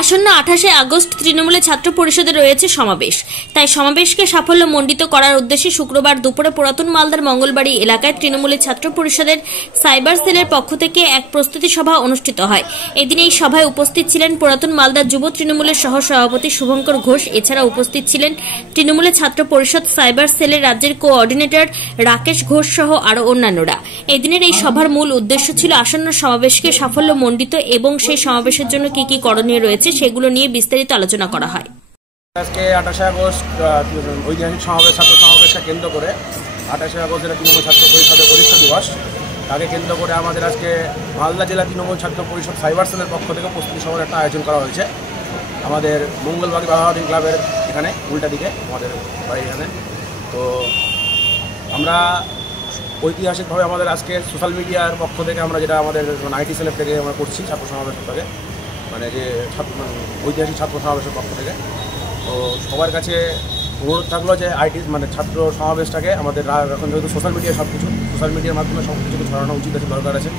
আসন্ন 28শে আগস্ট তৃণমূলের ছাত্র পরিষদে রয়েছে সমাবেশ। তাই সমাবেশকে সাফল্যমণ্ডিত করার উদ্দেশ্যে শুক্রবার দুপুরে পুরাতন মালদার মঙ্গলবাড়ি এলাকায় তৃণমূলের ছাত্র পরিষদের সাইবার সেলের পক্ষ থেকে এক প্রস্তুতি সভা অনুষ্ঠিত হয়। এদিন এই সভায় উপস্থিত ছিলেন পুরাতন মালদার যুব তৃণমূলের সহ সভাপতি শুভঙ্কর ঘোষ। এছাড়া উপস্থিত ছিলেন তৃণমূলের ছাত্র পরিষদ সাইবার সেলের রাজ্যের কোঅর্ডিনেটর রাকেশ ঘোষ সহ আরও অন্যান্যরা। এদিনের এই সভার মূল উদ্দেশ্য ছিল আসন্ন সমাবেশকে সাফল্যমণ্ডিত এবং সেই সমাবেশের জন্য কি কি করণীয় রয়েছে সেগুলো নিয়ে বিস্তারিত আলোচনা করা হয়। আজকে 28শে আগস্ট ঐতিহাসিক সমাবেশ, ছাত্র সমাবেশকে কেন্দ্র করে 28শে আগস্ট যেটা তৃণমূল ছাত্র পরিষদের প্রতিষ্ঠা দিবস, তাকে কেন্দ্র করে আমাদের আজকে মালদা জেলা তৃণমূল ছাত্র পরিষদ সাইবার সেলের পক্ষ থেকে প্রস্তুতি সভার একটা আয়োজন করা হয়েছে আমাদের মঙ্গলবাড়ি বাহাউদ্দিন ক্লাবের এখানে উল্টা দিকে আমাদের বাড়ি এখানে। তো আমরা ঐতিহাসিকভাবে আমাদের আজকে সোশ্যাল মিডিয়ার পক্ষ থেকে আমরা যেটা আমাদের আইটি সেলের থেকে আমরা করছি ছাত্র সমাবেশের থেকে, মানে যে ঐতিহাসিক ছাত্র সমাবেশের পক্ষ থেকে। তো সবার কাছে অনুরোধ থাকলো যে আইটি মানে ছাত্র সমাবেশটাকে আমাদের এখন যেহেতু সোশ্যাল মিডিয়া সব কিছু সোশ্যাল মিডিয়ার মাধ্যমে সব কিছুকে ছড়ানো উচিত আছে, দরকার আছে।